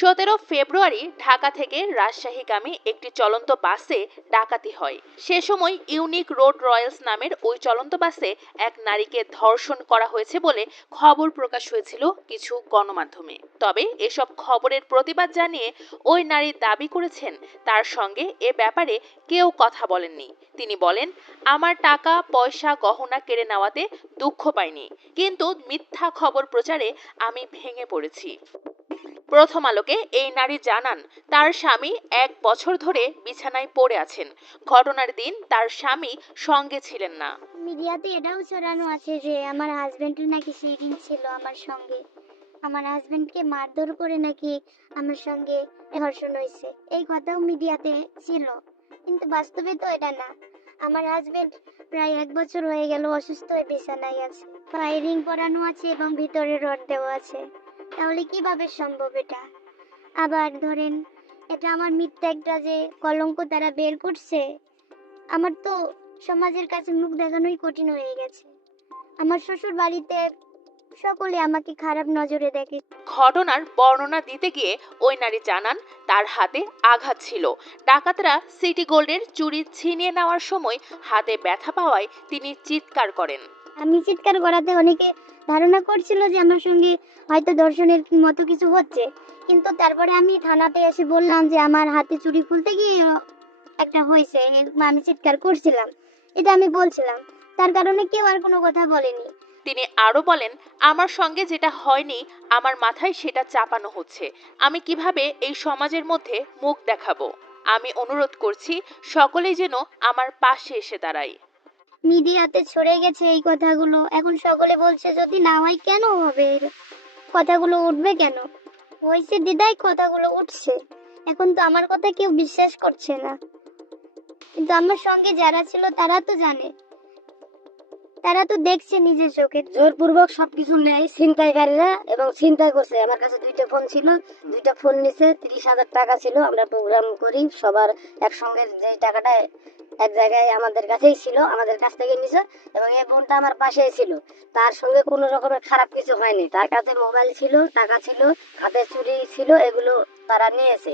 সতেরো ফেব্রুয়ারি ঢাকা থেকে রাজশাহীগামী একটি চলন্ত বাসে ডাকাতি হয়। সে সময় ইউনিক রোড রয়্যালস নামের ওই চলন্ত বাসে এক নারীকে ধর্ষণ করা হয়েছে বলে খবর প্রকাশ হয়েছিল কিছু গণমাধ্যমে। তবে এসব খবরের প্রতিবাদ জানিয়ে ওই নারী দাবি করেছেন, তার সঙ্গে এ ব্যাপারে কেউ কথা বলেননি। তিনি বলেন, আমার টাকা, পয়সা, গহনা কেড়ে নেওয়াতে দুঃখ পাইনি। কিন্তু মিথ্যা খবর প্রচারে আমি ভেঙে পড়েছি। প্রথম আলোকে এই নারী জানান, তার স্বামী এক বছর ধরে বিছানায় পড়ে আছেন। ঘটনার দিন তার স্বামী সঙ্গে ছিলেন না। মিডিয়াতে এটাও ছড়ানো আছে যে, আমার হাজবেন্ডের নাকি সিডিং ছিল আমার সঙ্গে। আমার হাজবেন্ডকে মারধর করে নাকি আমার সঙ্গে ধর্ষণ হয়েছে। এই কথাও মিডিয়াতে ছিল। কিন্তু বাস্তবে তো এটা না। আমার হাজবেন্ড প্রায় এক বছর হয়ে গেল অসুস্থ হয়ে বিছানায় আছে। পায়ে রিং পরানো আছে এবং ভিতরে রড দেওয়া আছে। তাহলে কীভাবে সম্ভব এটা? আবার ধরেন, এটা আমার মিথ্যা একটা যে কলঙ্ক তারা বের করছে, আমার তো সমাজের কাছে মুখ দেখানোই কঠিন হয়ে গেছে। আমার শ্বশুর বাড়িতে সকলে আমাকে খারাপ নজরে দেখে। ঘটনার বর্ণনা দিতে গিয়ে ওই নারী জানান, তার হাতে আঘাত ছিল। ডাকাতরা সিটি গোল্ডের চুরি ছিনিয়ে নেওয়ার সময় হাতে ব্যথা পাওয়ায় তিনি চিৎকার করেন। আমি চিৎকার করাতে অনেকে ধারণা করছিল যে আমার সঙ্গে হয়তো দর্শনের মতো কিছু হচ্ছে। কিন্তু তারপরে আমি থানাতে এসে বললাম যে আমার হাতে চুরি খুলতে গিয়ে একটা হয়েছে আমি চিৎকার করছিলাম। এটা আমি বলছিলাম। তার কারণে কেউ আর কোনো কথা বলেনি। তিনি আরও বলেন, আমার সঙ্গে যেটা হয়নি, আমার মাথায় সেটা চাপানো হচ্ছে। আমি কীভাবে এই সমাজের মধ্যে মুখ দেখাবো? আমি অনুরোধ করছি, সকলেই যেন আমার পাশে এসে দাঁড়ায়। মিডিয়াতে ছড়ে গেছে এই কথাগুলো। এখন সকলে বলছে, যদি না হয় কেন হবে? কথাগুলো উঠবে কেন? হয়েছে দিদাই, কথাগুলো উঠছে। এখন তো আমার কথা কেউ বিশ্বাস করছে না। কিন্তু আমার সঙ্গে যারা ছিল তারা তো জানে। তারা তো দেখছে নিজের চোখে। জোরপূর্বক সবকিছু নেয় ছিনতাইকারীরা এবং ছিনতাই করছে। আমার কাছে দুইটা ফোন ছিল, দুইটা ফোন নিছে, তিরিশ হাজার টাকা ছিল। আমরা প্রোগ্রাম করি, সবার একসঙ্গে যে টাকাটা এক জায়গায় আমাদের কাছেই ছিল, আমাদের কাছ থেকে নিছে, এবং এই বোনটা আমার পাশেই ছিল। তার সঙ্গে কোনো রকমের খারাপ কিছু হয়নি। তার কাছে মোবাইল ছিল, টাকা ছিল, হাতে চুরি ছিল, এগুলো তারা নিয়েছে।